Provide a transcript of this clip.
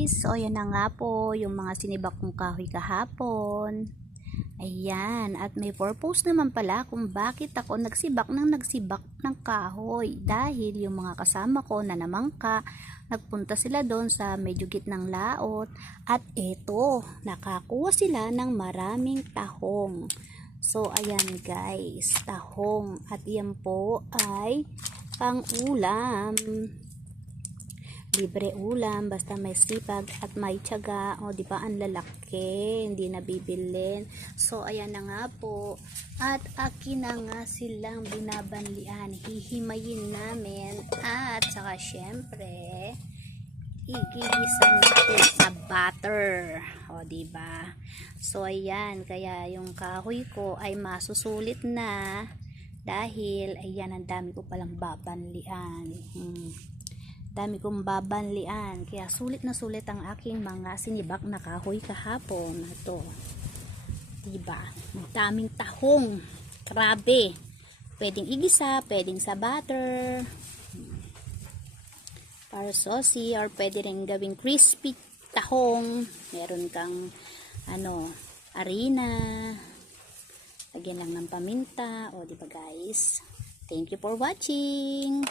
guys! So yan na nga po yung mga sinibak kong kahoy kahapon. Ayan, at may purpose naman pala kung bakit ako nagsibak ng kahoy. Dahil yung mga kasama ko na namangka, nagpunta sila doon sa medyo gitnang laot. At eto, nakakuha sila ng maraming tahong. So ayan guys, tahong. At yan po ay pang-ulam. Libre ulam basta may sipag at may tiyaga. O di ba ang lalaki, hindi nabibilin. So ayan na nga po, at akin na nga silang binabanlian. Hihimayin namin at saka syempre igigisa natin sa butter. O di ba? So ayan, kaya yung kahoy ko ay masusulit na dahil ayan, ang dami ko palang babanlian. Dami kong babanlian, kaya sulit na sulit ang aking mga sinibak na kahoy kahapon. Ito, diba? Ang daming tahong, grabe. Pwedeng igisa, pwedeng sa butter, para saucy, or pwede rin gawing crispy tahong. Meron kang harina, lagyan lang ng paminta. O diba guys? Thank you for watching.